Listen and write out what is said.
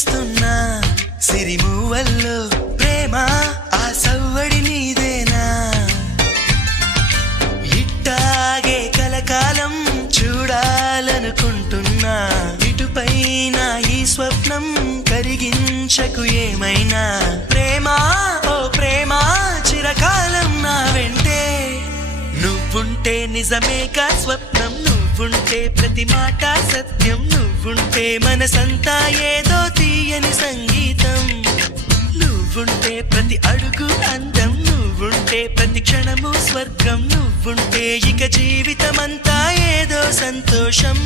చూస్తున్నా సిరిమూవల్లో ప్రేమ ఆ సవ్వడి నీదేనా ఇట్టాగే కలకాలం చూడాలనుకుంటున్నా ఇటుపైన ఈ స్వప్నం కరిగించకు ఏమైనా ప్రేమ ఓ ప్రేమ చిరకాలం నా వెంటే నువ్వుంటే నిజమేగా స్వప్నం నువ్వుంటే ప్రతి మాట సత్యం నువ్వుంటే మనసంతా ఏదో తీయని సంగీతం నువ్వుంటే ప్రతి అడుగు అందం నువ్వుంటే ప్రతి క్షణము స్వర్గం నువ్వుంటే ఇక జీవితమంతా ఏదో సంతోషం